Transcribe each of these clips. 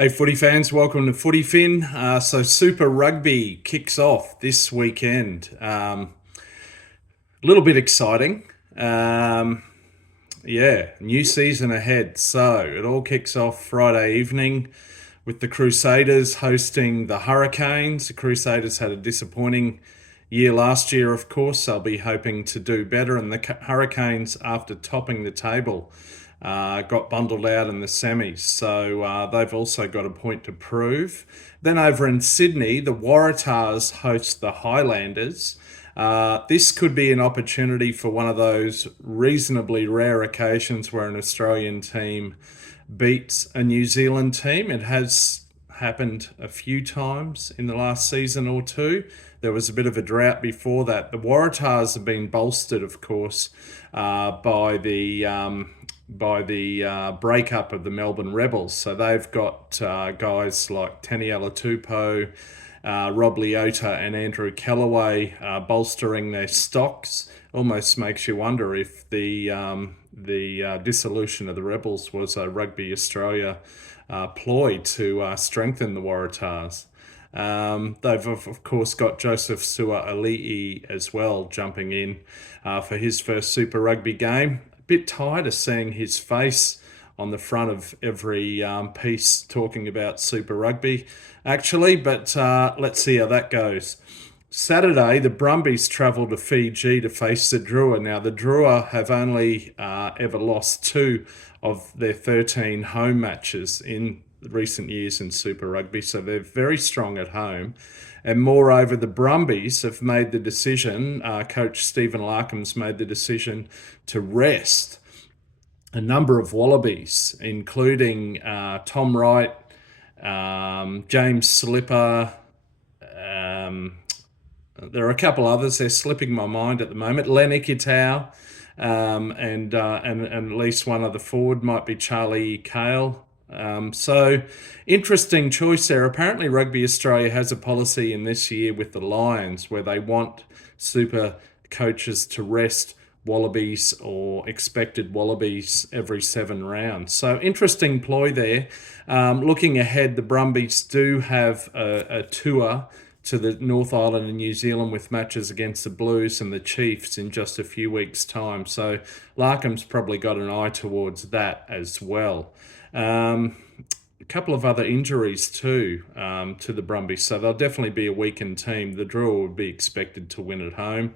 Hey, footy fans, welcome to Footy Fin. So, Super Rugby kicks off this weekend. A little bit exciting. Um, yeah, new season ahead. So, it all kicks off Friday evening with the Crusaders hosting the Hurricanes. The Crusaders had a disappointing year last year, of course. They'll be hoping to do better. And the Hurricanes, after topping the table, got bundled out in the semis. So they've also got a point to prove. Then over in Sydney, the Waratahs host the Highlanders. This could be an opportunity for one of those reasonably rare occasions where an Australian team beats a New Zealand team. It has happened a few times in the last season or two. There was a bit of a drought before that. The Waratahs have been bolstered, of course, by the breakup of the Melbourne Rebels. So they've got guys like Taniela Tupou, Rob Leota and Andrew Kellaway bolstering their stocks. Almost makes you wonder if the dissolution of the Rebels was a Rugby Australia ploy to strengthen the Waratahs. They've of course got Joseph Sua'ali'i as well jumping in for his first Super Rugby game. A bit tired of seeing his face on the front of every piece talking about Super Rugby, actually, but let's see how that goes. Saturday, the Brumbies travel to Fiji to face the Drua. Now, the Drua have only ever lost two of their 13 home matches in recent years in Super Rugby, so they're very strong at home. And moreover, the Brumbies have made the decision, Coach Stephen Larkham's made the decision to rest a number of Wallabies, including Tom Wright, James Slipper. There are a couple others. They're slipping my mind at the moment. Len Ikitau, and at least one other forward might be Charlie Cale. So interesting choice there. Apparently, Rugby Australia has a policy in this year with the Lions where they want super coaches to rest Wallabies or expected Wallabies every 7 rounds. So interesting ploy there. Looking ahead, the Brumbies do have a tour to the North Island and New Zealand with matches against the Blues and the Chiefs in just a few weeks' time. So Larkham's probably got an eye towards that as well. A couple of other injuries too to the Brumbies, so they'll definitely be a weakened team. The Drua would be expected to win at home.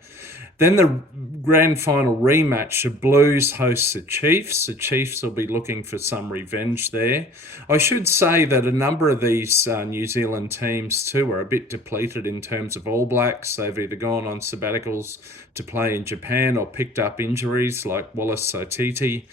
Then the grand final rematch, the Blues host the Chiefs. The Chiefs will be looking for some revenge there. I should say that a number of these New Zealand teams too are a bit depleted in terms of All Blacks. They've either gone on sabbaticals to play in Japan or picked up injuries like Wallace Sotiti.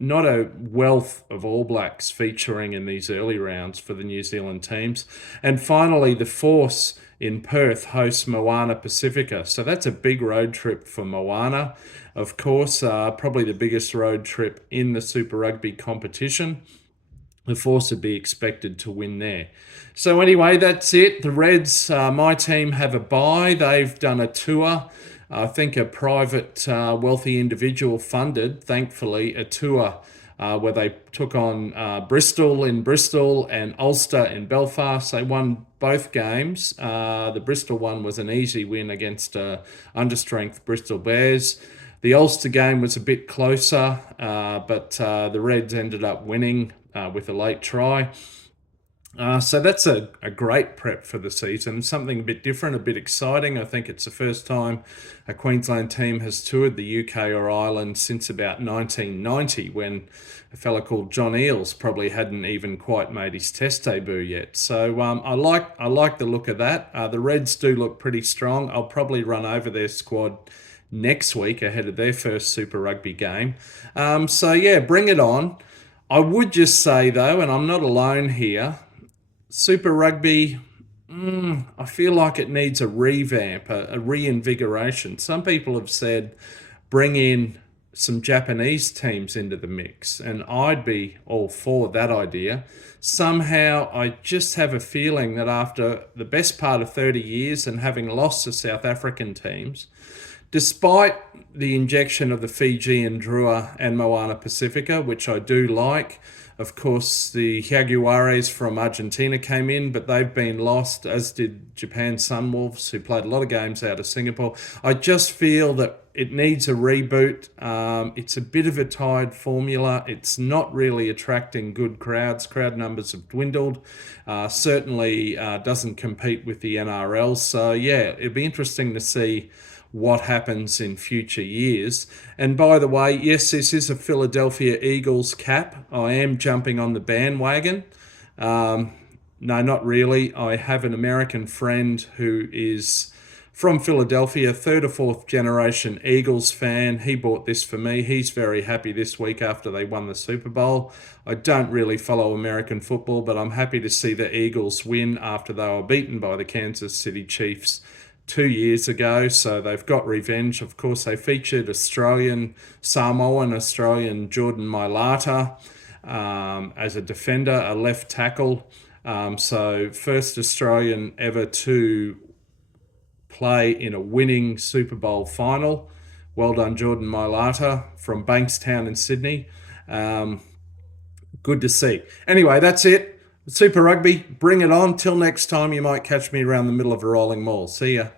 Not a wealth of All Blacks featuring in these early rounds for the New Zealand teams. And finally, the Force in Perth hosts Moana Pacifica. So that's a big road trip for Moana, of course, probably the biggest road trip in the Super Rugby competition. The Force would be expected to win there. So anyway, that's it. The Reds, my team, have a bye. They've done a tour. I think a private, wealthy individual funded, thankfully, a tour where they took on Bristol in Bristol and Ulster in Belfast. They won both games. The Bristol one was an easy win against understrength Bristol Bears. The Ulster game was a bit closer, but the Reds ended up winning with a late try. So that's a great prep for the season, something a bit different, a bit exciting. I think it's the first time a Queensland team has toured the UK or Ireland since about 1990, when a fella called John Eales probably hadn't even quite made his test debut yet. So I like the look of that. The Reds do look pretty strong. I'll probably run over their squad next week ahead of their first Super Rugby game. So yeah, bring it on. I would just say though, and I'm not alone here, Super Rugby, I feel like it needs a revamp, a reinvigoration. Some people have said bring in some Japanese teams into the mix, and I'd be all for that idea. Somehow, I just have a feeling that after the best part of 30 years and having lost to South African teams, Despite the injection of the Fijian Drua and Moana Pacifica, which I do like. Of course, the Jaguares from Argentina came in, but they've been lost, as did Japan Sunwolves, who played a lot of games out of Singapore. I just feel that it needs a reboot. It's a bit of a tired formula. It's not really attracting good crowds. Crowd numbers have dwindled. Certainly doesn't compete with the NRL. So, yeah, it'd be interesting to see what happens in future years. And by the way, yes, this is a Philadelphia Eagles cap. I am jumping on the bandwagon. Um, no, not really. I have an American friend who is from Philadelphia, third or fourth generation Eagles fan. He bought this for me. He's very happy this week after they won the Super Bowl. I don't really follow American football, but I'm happy to see the Eagles win after they were beaten by the Kansas City Chiefs 2 years ago, so they've got revenge. Of course, they featured Australian Samoan, Australian Jordan Mailata as a defender, a left tackle. So first Australian ever to play in a winning Super Bowl final. Well done, Jordan Mailata from Bankstown in Sydney. Um, Good to see. Anyway, that's it. Super Rugby, bring it on. Till next time, you might catch me around the middle of a rolling mall. See ya.